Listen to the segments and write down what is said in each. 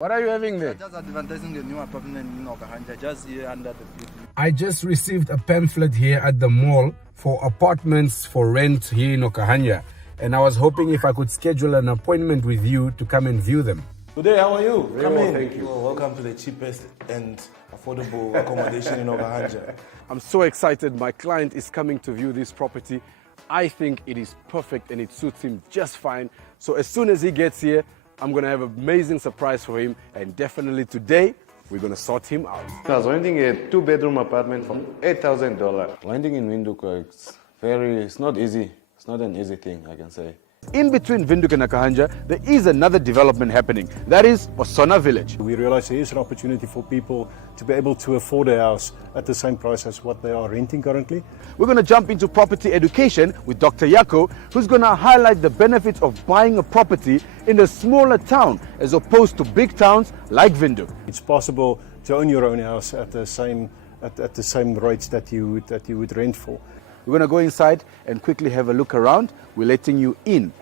What are you having there? Just advertising the new apartment in Okahanja, just here under the building. I just received a pamphlet here at the mall for apartments for rent here in Okahanja. And I was hoping if I could schedule an appointment with you to come and view them. Good day, how are you? Very Come well, in. thank you. Well, welcome to the cheapest and affordable accommodation in Okahanja. I'm so excited. My client is coming to view this property. I think it is perfect and it suits him just fine. So as soon as he gets here, I'm going to have an amazing surprise for him. And definitely today, we're going to sort him out. I was renting a 2-bedroom apartment for $8,000. Renting in Windhoek, it's not easy. It's not an easy thing, I can say. In between Windhoek and Okahanja, there is another development happening. That is Osona Village. We realize there is an opportunity for people to be able to afford a house at the same price as what they are renting currently. We're going to jump into property education with Dr. Yako, who's going to highlight the benefits of buying a property in a smaller town as opposed to big towns like Windhoek. It's possible to own your own house at the same rates that you would rent for. We're going to go inside and quickly have a look around. We're letting you in.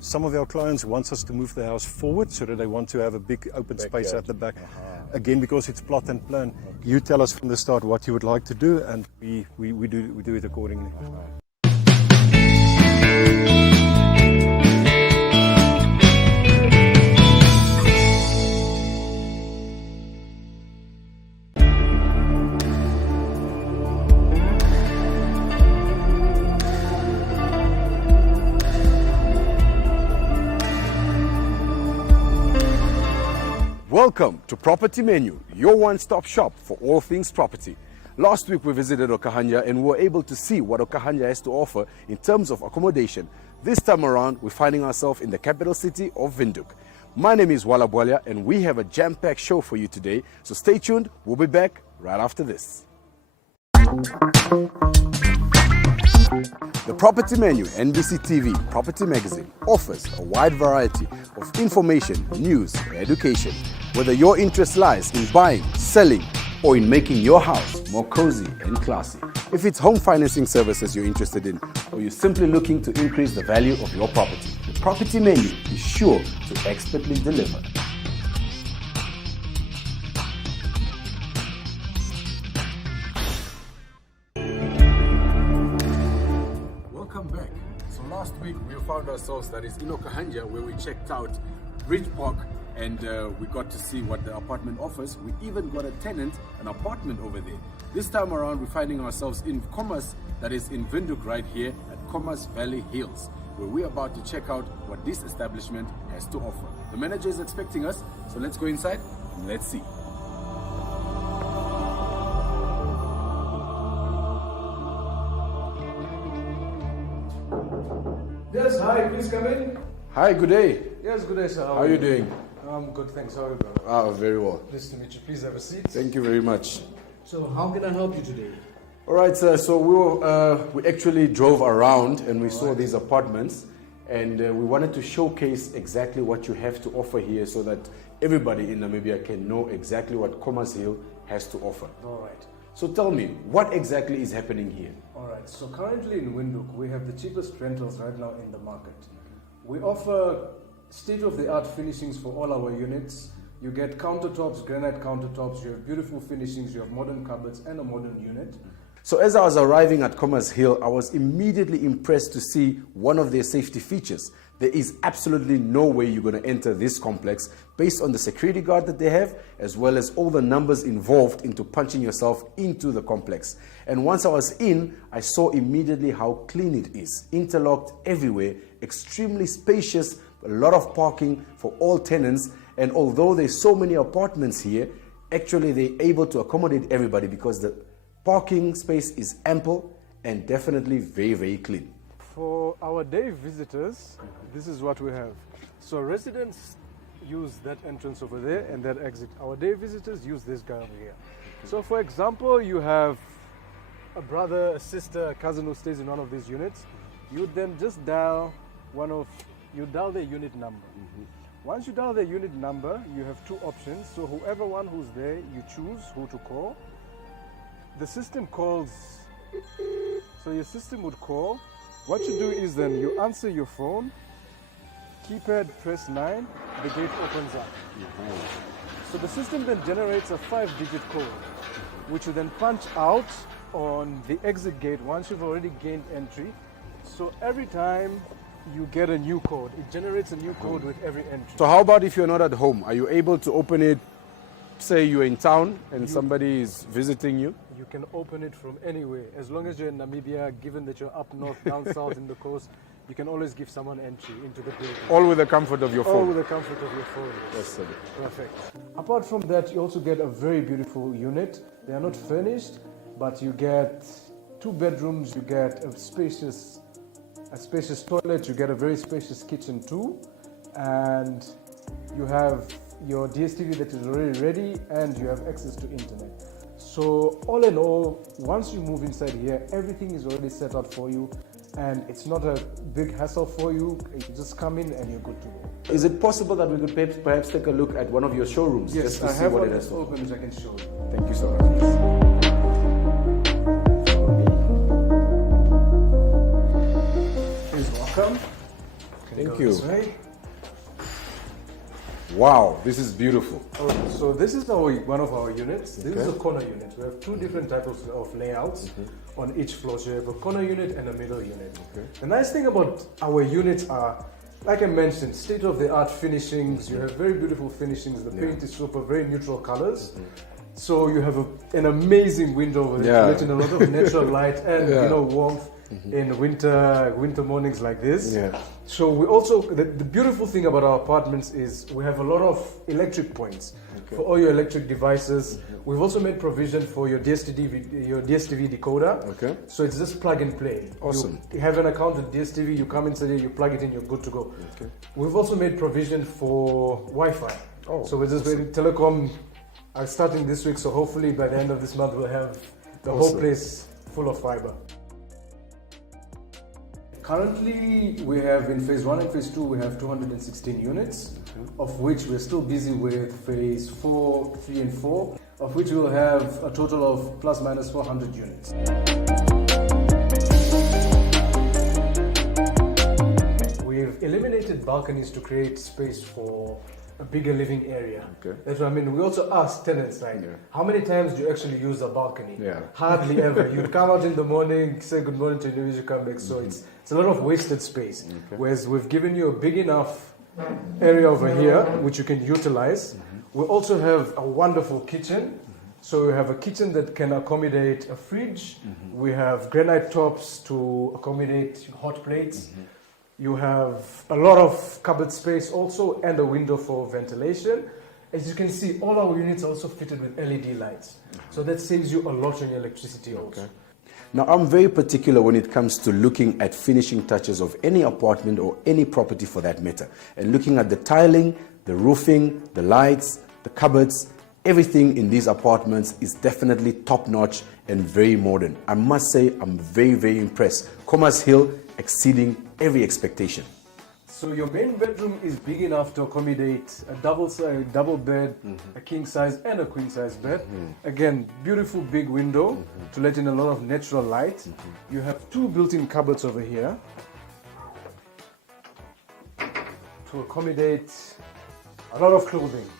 Some of our clients want us to move the house forward so that they want to have a big open space at the back. Again, because it's plot and plan, you tell us from the start what you would like to do, and we do it accordingly. Welcome to Property Menu, your one-stop shop for all things property. Last week we visited Okahanja and we were able to see what Okahanja has to offer in terms of accommodation. This time around, we're finding ourselves in the capital city of Windhoek. My name is Wala Bwalya and we have a jam-packed show for you today, so stay tuned, we'll be back right after this. The Property Menu, NBC TV Property Magazine, offers a wide variety of information, news, and education. Whether your interest lies in buying, selling, or in making your house more cozy and classy. If it's home financing services you're interested in, or you're simply looking to increase the value of your property, the Property Menu is sure to expertly deliver. Welcome back. So last week we found ourselves that is in Okahanja, where we checked out Bridge Park and we got to see what the apartment offers. We even got a tenant, an apartment over there. This time around we're finding ourselves in Khomas, that is in Windhoek right here at Khomas Valley Hills, where we're about to check out what this establishment has to offer. The manager is expecting us, so let's go inside and let's see. Yes, hi, please come in. Hi, good day. Yes, good day, sir. How are you doing? I'm good, thanks. How are you, brother? Ah, very well. Pleased to meet you. Please have a seat. Thank you very much. So, how can I help you today? All right, sir. So we actually drove around and we saw these apartments, and we wanted to showcase exactly what you have to offer here, so that everybody in Namibia can know exactly what Khomas Hill has to offer. All right. So tell me, what exactly is happening here? All right. So, currently in Windhoek, we have the cheapest rentals right now in the market. We offer state-of-the-art finishings for all our units. You get countertops, granite countertops, you have beautiful finishings, you have modern cupboards and a modern unit. So as I was arriving at Khomas Hill, I was immediately impressed to see one of their safety features. There is absolutely no way you're going to enter this complex based on the security guard that they have, as well as all the numbers involved into punching yourself into the complex. And once I was in, I saw immediately how clean it is. Interlocked everywhere, extremely spacious, a lot of parking for all tenants. And although there's so many apartments here, actually they're able to accommodate everybody because the parking space is ample and definitely very, very clean. For our day visitors, this is what we have. So residents use that entrance over there and that exit. Our day visitors use this guy over here. So for example, you have a brother, a sister, a cousin who stays in one of these units. You then just dial their unit number. Once you dial their unit number, you have two options. So whoever one who's there, you choose who to call. The system calls. So your system would call. What you do is then you answer your phone, keypad, press 9, the gate opens up. So the system then generates a 5-digit code, which you then punch out on the exit gate once you've already gained entry. So every time you get a new code, it generates a new code with every entry. So how about if you're not at home? Are you able to open it, say you're in town and somebody is visiting you? You can open it from anywhere. As long as you're in Namibia, given that you're up north, down south in the coast, you can always give someone entry into the building. All with the comfort of your phone? All with the comfort of your phone. Yes. Perfect. Apart from that, you also get a very beautiful unit. They are not furnished, but you get 2 bedrooms, you get a spacious toilet, you get a very spacious kitchen too, and you have your DSTV that is already ready, and you have access to internet. So all in all, once you move inside here, everything is already set up for you, and it's not a big hassle for you. You just come in and you're good to go. Is it possible that we could perhaps take a look at one of your showrooms? Yes, just to I see have what one it that's has. open which I can show you. Thank you so much. Please welcome. Thank you. Wow, this is beautiful. So this is one of our units. This is a corner unit. We have 2 different types of layouts on each floor. So you have a corner unit and a middle unit. The nice thing about our units are, like I mentioned, state-of-the-art finishings. You have very beautiful finishings. The paint is super, very neutral colors. So you have an amazing window over there, letting a lot of natural light and warmth in winter mornings like this. So we also, the beautiful thing about our apartments is we have a lot of electric points for all your electric devices. We've also made provision for your DSTV decoder. So it's just plug and play. Awesome. You have an account with DSTV, you come inside here, you plug it in, you're good to go. We've also made provision for Wi-Fi. So we're just waiting. Telecom are starting this week, so hopefully by the end of this month we'll have the whole place full of fiber. Currently, we have in phase 1 and phase 2, we have 216 units, of which we're still busy with phase 4, 3 and 4, of which we'll have a total of plus minus 400 units. We've eliminated balconies to create space for a bigger living area. That's what I mean. We also ask tenants, how many times do you actually use a balcony? Hardly ever. You come out in the morning, say good morning to you, you come back. So it's a lot of wasted space. Whereas we've given you a big enough area over here, which you can utilize. We also have a wonderful kitchen. So we have a kitchen that can accommodate a fridge. We have granite tops to accommodate hot plates. You have a lot of cupboard space also and a window for ventilation. As you can see, all our units are also fitted with LED lights. So that saves you a lot on your electricity also. Now, I'm very particular when it comes to looking at finishing touches of any apartment or any property for that matter. And looking at the tiling, the roofing, the lights, the cupboards, everything in these apartments is definitely top-notch and very modern. I must say, I'm very, very impressed. Khomas Hill exceeding every expectation. So your main bedroom is big enough to accommodate a double bed, a king size and a queen size bed. Again, beautiful big window to let in a lot of natural light. You have 2 built-in cupboards over here to accommodate a lot of clothing.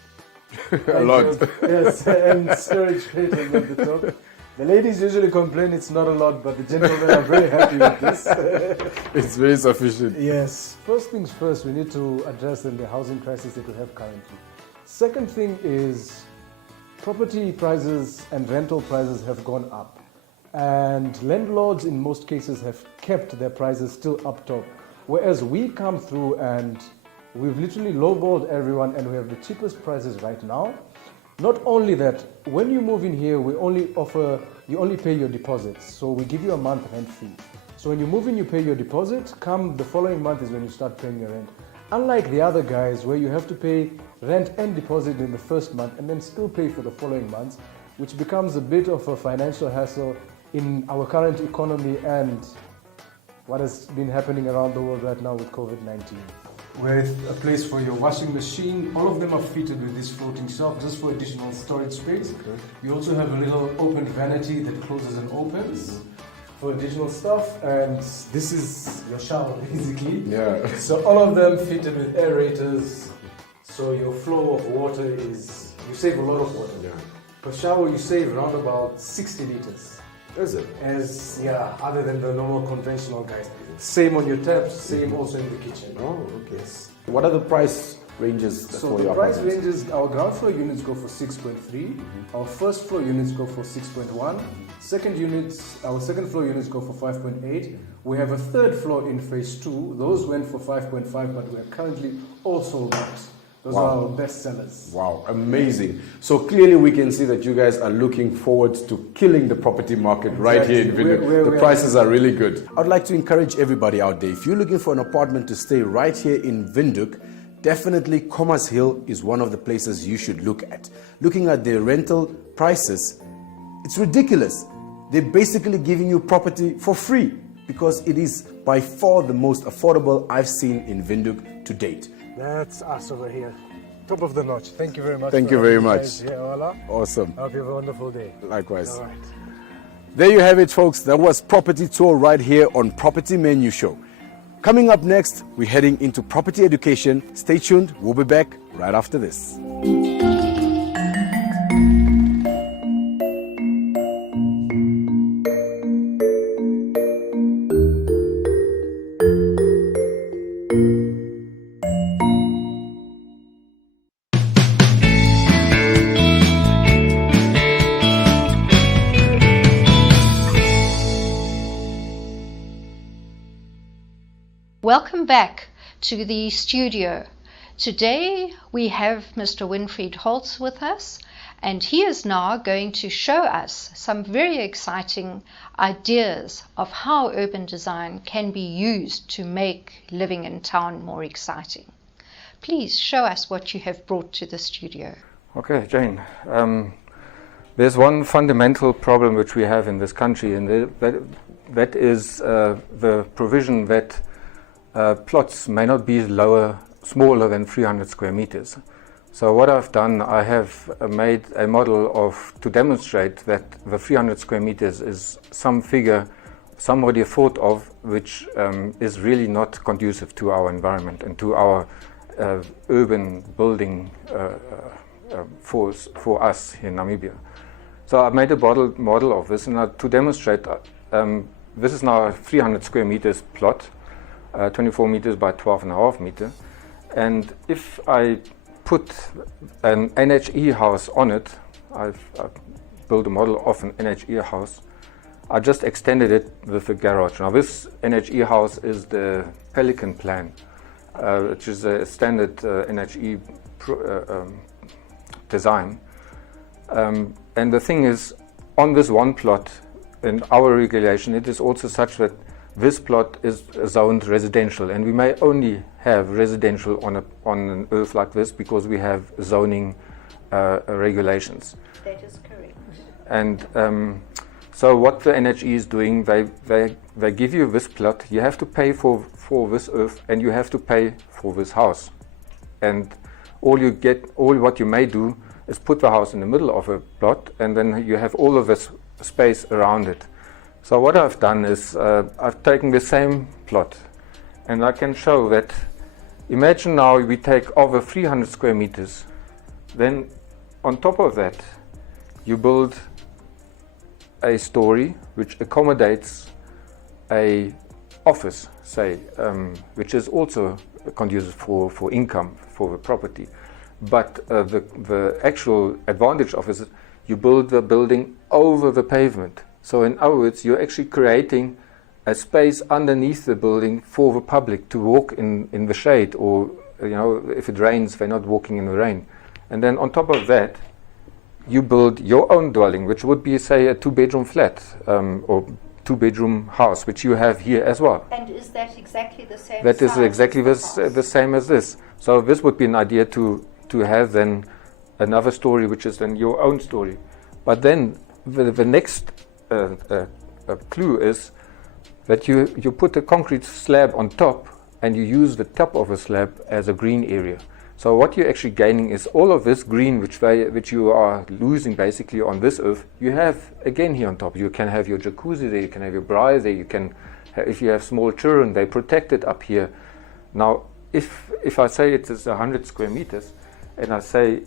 A lot. Yes, and storage space at the top. The ladies usually complain it's not a lot, but the gentlemen are very happy with this. It's very sufficient. Yes. First things first, we need to address the housing crisis that we have currently. Second thing is property prices and rental prices have gone up. And landlords in most cases have kept their prices still up top. Whereas we come through and we've literally lowballed everyone and we have the cheapest prices right now. Not only that, when you move in here, you only pay your deposits. So we give you a month rent fee. So when you move in, you pay your deposit. Come the following month is when you start paying your rent. Unlike the other guys where you have to pay rent and deposit in the first month and then still pay for the following months, which becomes a bit of a financial hassle in our current economy and what has been happening around the world right now with COVID-19. With a place for your washing machine. All of them are fitted with this floating shelf just for additional storage space. You also have a little open vanity that closes and opens. for additional stuff, and this is your shower basically. Yeah. So all of them fitted with aerators, so your flow of water is, you save a lot of water. Yeah. Per shower you save around about 60 liters. Is it? As, yeah, other than the normal conventional guys. Same on your taps, same also in the kitchen. Oh, okay. What are the price ranges So for the your price apartments? ranges, our ground floor units go for 6.3, our first floor units go for 6.1, our second floor units go for 5.8, we have a third floor in phase 2, those went for 5.5, but we are currently all sold out. Those Wow. are our best sellers. Wow, amazing. So clearly we can see that you guys are looking forward to killing the property market right here in Exactly. Windhoek. The We are- prices are really good. I'd like to encourage everybody out there, if you're looking for an apartment to stay right here in Windhoek, definitely Khomas Hill is one of the places you should look at. Looking at their rental prices, it's ridiculous. They're basically giving you property for free because it is by far the most affordable I've seen in Windhoek to date. That's us over here. Top of the notch. Thank you very much. Thank for you very having me much. guys here, Ola. Awesome. I hope you have a wonderful day. Likewise. All right. There you have it, folks. That was Property Tour right here on Property Menu Show. Coming up next, we're heading into property education. Stay tuned. We'll be back right after this. Welcome back to the studio. Today we have Mr. Winfried Holtz with us, and he is now going to show us some very exciting ideas of how urban design can be used to make living in town more exciting. Please show us what you have brought to the studio. Okay, Jane. There's one fundamental problem which we have in this country, and that is the provision that plots may not be smaller than 300 square meters. So what I've done, I have made a model to demonstrate that the 300 square meters is some figure somebody thought of which is really not conducive to our environment and to our urban building for us in Namibia. So I've made a model of this, and to demonstrate, this is now a 300 square meters plot, 24 meters by 12.5 meter. And if I put an NHE house on it, I've built a model of an NHE house, I just extended it with a garage. Now this NHE house is the Pelican plan, which is a standard NHE design. And the thing is, on this one plot, in our regulation, it is also such that this plot is zoned residential, and we may only have residential on an earth like this because we have zoning regulations. That is correct. And so what the NHE is doing, they give you this plot, you have to pay for this earth, and you have to pay for this house. And all what you may do is put the house in the middle of a plot, and then you have all of this space around it. So what I've done is I've taken the same plot, and I can show that. Imagine now we take over 300 square meters, then on top of that you build a story which accommodates a office, say, which is also conducive for income for the property. But the actual advantage of it is you build the building over the pavement. So in other words, you're actually creating a space underneath the building for the public to walk in the shade, or if it rains, they're not walking in the rain. And then on top of that, you build your own dwelling, which would be, say, a 2-bedroom flat or 2-bedroom house, which you have here as well. And is that exactly the same That is size exactly as the house? the same as this. So this would be an idea to have then another story, which is then your own story. But then the next clue is that you put a concrete slab on top, and you use the top of a slab as a green area. So what you're actually gaining is all of this green which you are losing basically on this earth, you have again here on top. You can have your jacuzzi there, you can have your braai there, you can, if you have small children, they protect it up here. Now, if I say it is 100 square meters, and I say,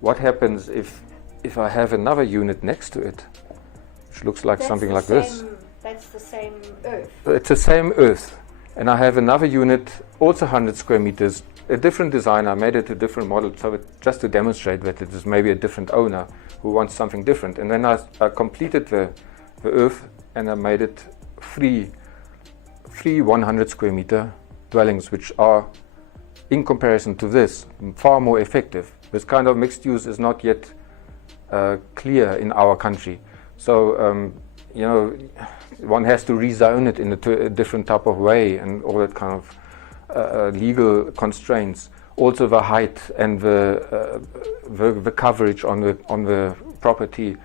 what happens if I have another unit next to it, which looks like something like this? That's the same earth. It's the same earth. And I have another unit, also 100 square meters, a different design. I made it a different model, so just to demonstrate that it is maybe a different owner who wants something different. And then I completed the earth, and I made it three 100 square meter dwellings, which are, in comparison to this, far more effective. This kind of mixed use is not yet clear in our country. So, you know, one has to rezone it in a different type of way, and all that kind of legal constraints. Also the height and the coverage on the property,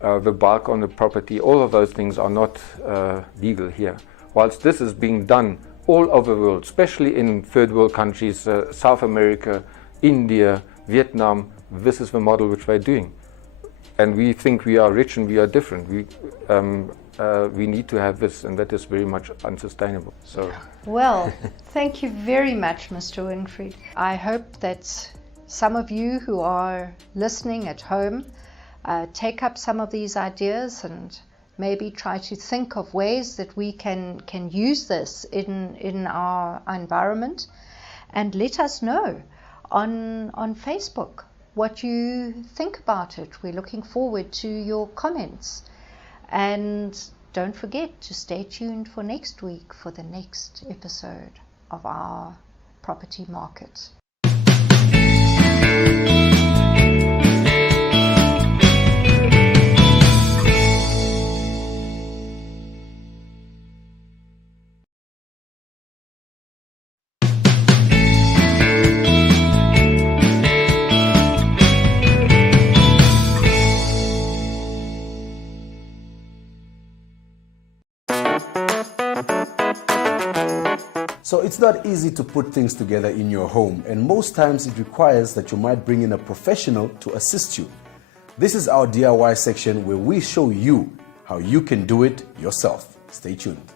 the bulk on the property, all of those things are not legal here. Whilst this is being done all over the world, especially in third world countries, South America, India, Vietnam, this is the model which we're doing. And we think we are rich and we are different. We need to have this, and that is very much unsustainable. So, Well, thank you very much, Mr. Winfried. I hope that some of you who are listening at home take up some of these ideas and maybe try to think of ways that we can use this in our environment, and let us know on Facebook what you think about it. We're looking forward to your comments. And don't forget to stay tuned for next week for the next episode of our property market. So it's not easy to put things together in your home, and most times it requires that you might bring in a professional to assist you. This is our DIY section where we show you how you can do it yourself. Stay tuned.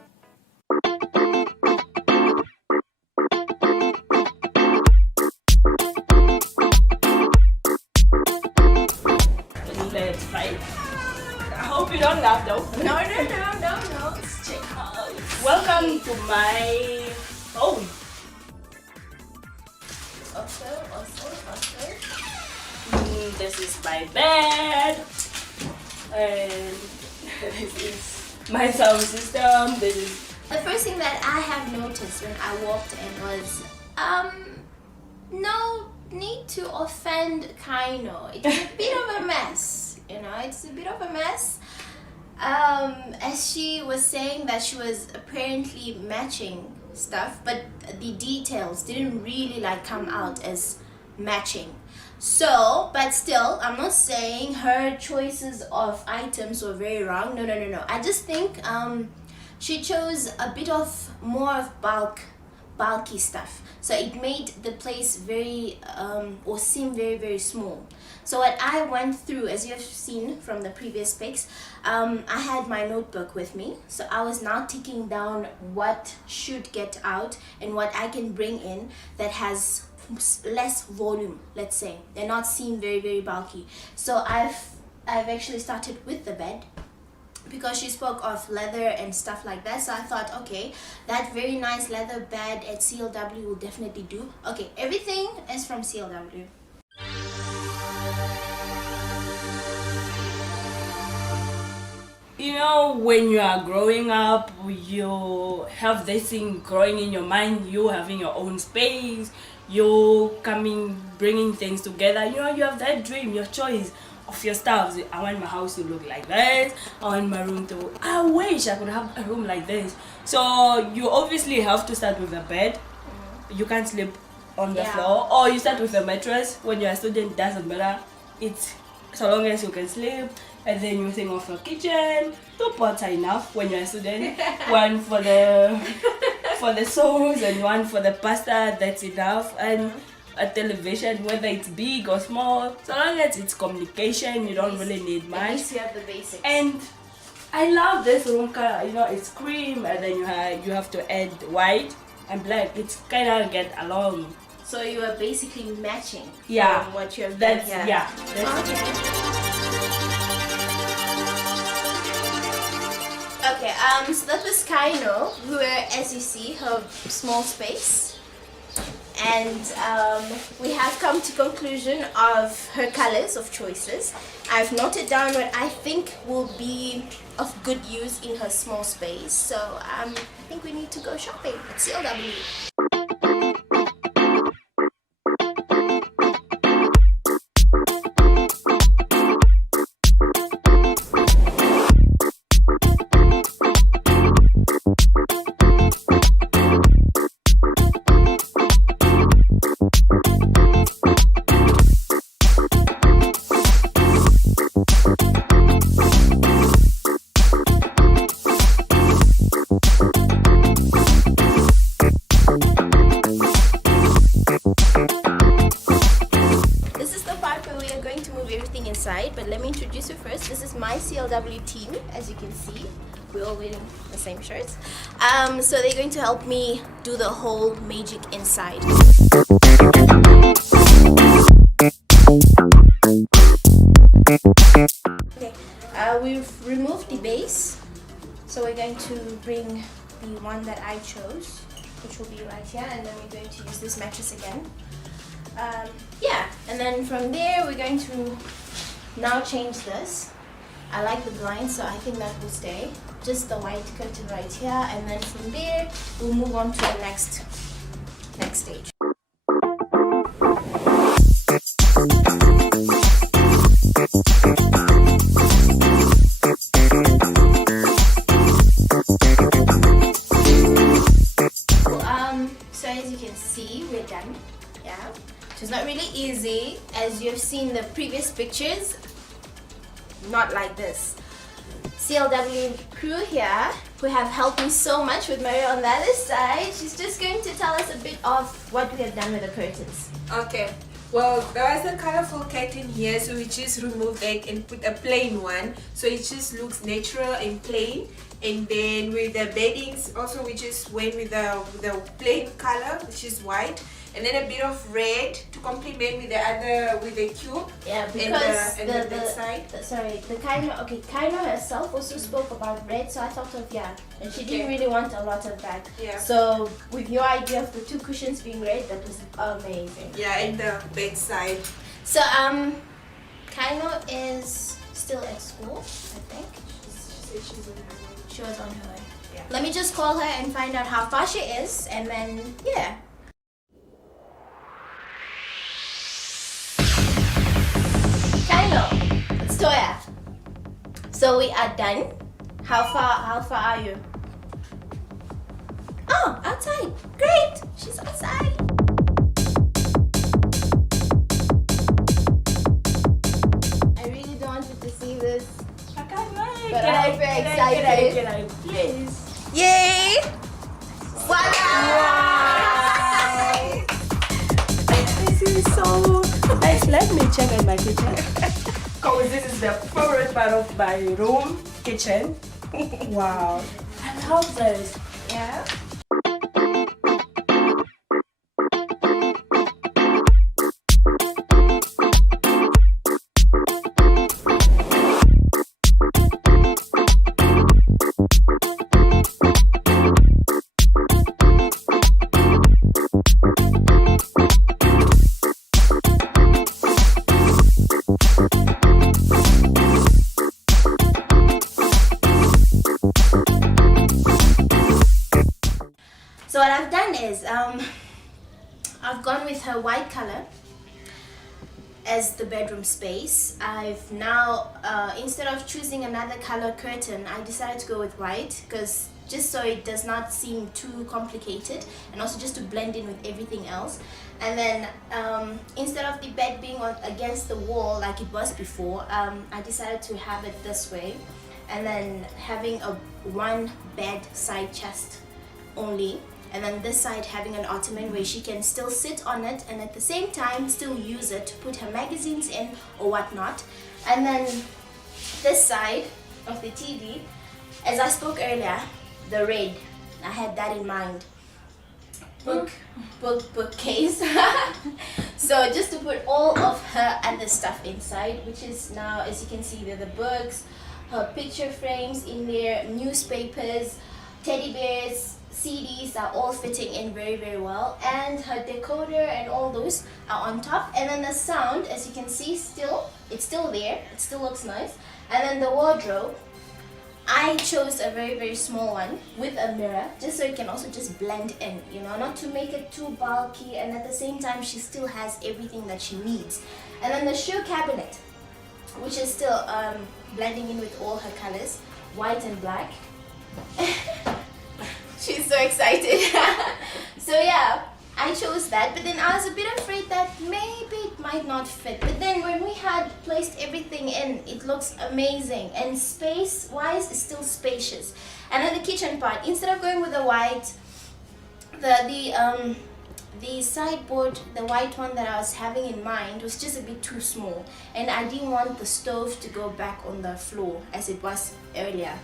Let's fight. I hope you don't laugh though. No. Let's check out. Welcome to my home. Okay. This is my bed. And this is my sound system. This is the first thing that I have noticed when I walked in was no need to offend Kaino. It's a bit of a mess, you know, it's a bit of a mess. As she was saying that she was apparently matching stuff, but the details didn't really like come out as matching. So, but still, I'm not saying her choices of items were very wrong. No. I just think she chose a bit of more of bulky stuff, so it made the place very or seem very, very small. So what I went through, as you have seen from the previous pics, I had my notebook with me, so I was now ticking down what should get out and what I can bring in that has less volume, let's say, and not seem very, very bulky. So I've actually started with the bed, because she spoke of leather and stuff like that. So I thought, okay, that very nice leather bed at CLW will definitely do. Okay, everything is from CLW. You know, when you are growing up, you have this thing growing in your mind, you having your own space, you bringing things together. You know, you have that dream, your choice of your stuff. I want my house to look like this. I want my room to, I wish I could have a room like this. So you obviously have to start with a bed. You can't sleep on the floor. Or you start with a mattress. When you're a student, doesn't matter. It's so long as you can sleep. And then you think of a kitchen. 2 pots are enough when you're a student. One for the sauce and one for the pasta, that's enough. And a television, whether it's big or small. So long as it's communication, you don't really need At much. least you have the basics. And I love this room color. You know, it's cream, and then you have to add white and black. It's kind of get along. So you are basically matching. Yeah, From what you have that's done here. yeah. That's Okay, so that was Kaino, where, as you see, her small space. And we have come to conclusion of her colors of choices. I've noted down what I think will be of good use in her small space. So I think we need to go shopping at CLW. But let me introduce you first. This is my CLW team. As you can see, we're all wearing the same shirts. So they're going to help me do the whole magic inside. Okay, we've removed the base, so we're going to bring the one that I chose, which will be right here, and then we're going to use this mattress again. Yeah, and then from there we're going to now change this. I like the blind, so I think that will stay. Just the white curtain right here, and then from there we'll move on to the next stage. So as you can see, we're done. Yeah, so it's not really easy, as you've seen the previous pictures. Not like this. CLW crew here, who have helped me so much, with Maria on the other side. She's just going to tell us a bit of what we have done with the curtains. Okay, well, there was a colorful curtain here, so we just removed it and put a plain one, so it just looks natural and plain. And then with the beddings also, we just went with the plain color, which is white, and then a bit of red to complement with the cube. Yeah, because the Kaino herself also spoke about red, so I thought of and she didn't really want a lot of that. Yeah. So with your idea of the two cushions being red, that was amazing. Yeah, and the bedside. So Kaino is still at school, I think. She was on her way. Yeah. Let me just call her and find out how far she is, and then yeah. Kaino, it's Toya. So we are done. How far are you? Oh, outside. Great. She's outside. I really don't want you to see this. I can't wait. But I'm very excited. Can I please? Yay! Wow! This is so nice. Let me check in my kitchen. Because this is the favorite part of my room, kitchen. Wow. I love this. Yeah. So what I've done is I've gone with her white color as the bedroom space. I've now instead of choosing another color curtain, I decided to go with white, because just so it does not seem too complicated, and also just to blend in with everything else. And then instead of the bed being against the wall like it was before, I decided to have it this way, and then having a one bed side chest only. and then this side having an ottoman where she can still sit on it and at the same time still use it to put her magazines in or whatnot. And then this side of the TV, as I spoke earlier, the red, I had that in mind. Bookcase. So just to put all of her other stuff inside, which is now, as you can see, there are the books, her picture frames in there, newspapers, teddy bears, CDs are all fitting in very, very well, and her decoder and all those are on top. And then the sound, as you can see, it's still there, it still looks nice. And then the wardrobe, I chose a very, very small one with a mirror, just so it can also just blend in, you know, not to make it too bulky, and at the same time she still has everything that she needs. And then the shoe cabinet, which is still blending in with all her colors, white and black. She's so excited. So yeah, I chose that, but then I was a bit afraid that maybe it might not fit. But then when we had placed everything in, it looks amazing, and space-wise, it's still spacious. And then the kitchen part, instead of going with the white, the sideboard, the white one that I was having in mind was just a bit too small, and I didn't want the stove to go back on the floor as it was earlier.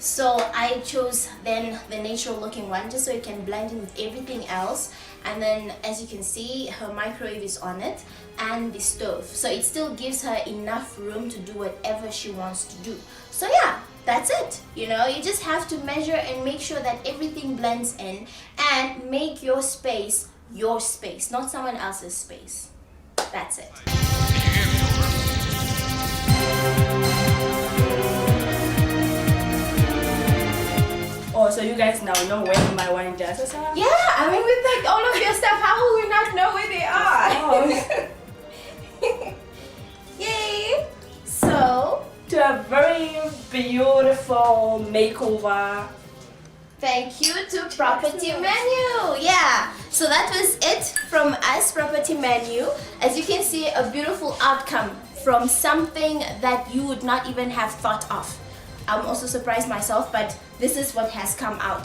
So I chose then the natural looking one, just so it can blend in with everything else. And then as you can see, her microwave is on it and the stove, so it still gives her enough room to do whatever she wants to do. So yeah, that's it. You know, you just have to measure and make sure that everything blends in, and make your space, not someone else's space. That's it. Oh, so you guys now know where my wine glasses are? Yeah, I mean, with like all of your stuff, how will we not know where they are? Oh. Yay! So, to a very beautiful makeover. Thank you to Property Menu. Yeah, so that was it from us, Property Menu. As you can see, a beautiful outcome from something that you would not even have thought of. I'm also surprised myself, but this is what has come out.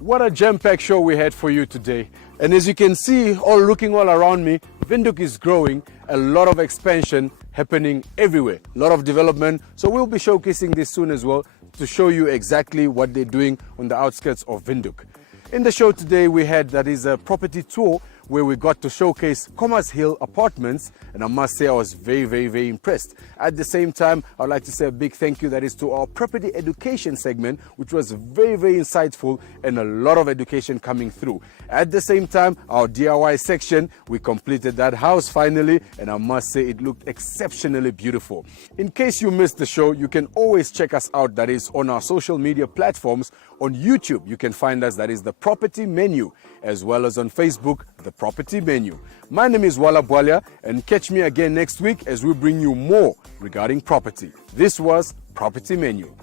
What a jam-packed show we had for you today. And as you can see, looking all around me, Windhoek is growing, a lot of expansion happening everywhere, a lot of development. So we'll be showcasing this soon as well to show you exactly what they're doing on the outskirts of Windhoek. In the show today we had a property tour where we got to showcase Khomas Hill apartments, and I must say I was very, very, very impressed. At the same time, I'd like to say a big thank you that is to our property education segment, which was very, very insightful and a lot of education coming through. At the same time, our DIY section, we completed that house finally, and I must say it looked exceptionally beautiful. In case you missed the show, you can always check us out, that is on our social media platforms. On YouTube, you can find us, that is the Property Menu, as well as on Facebook, the Property Menu. My name is Wala Bwalia, and catch me again next week as we bring you more regarding property. This was Property Menu.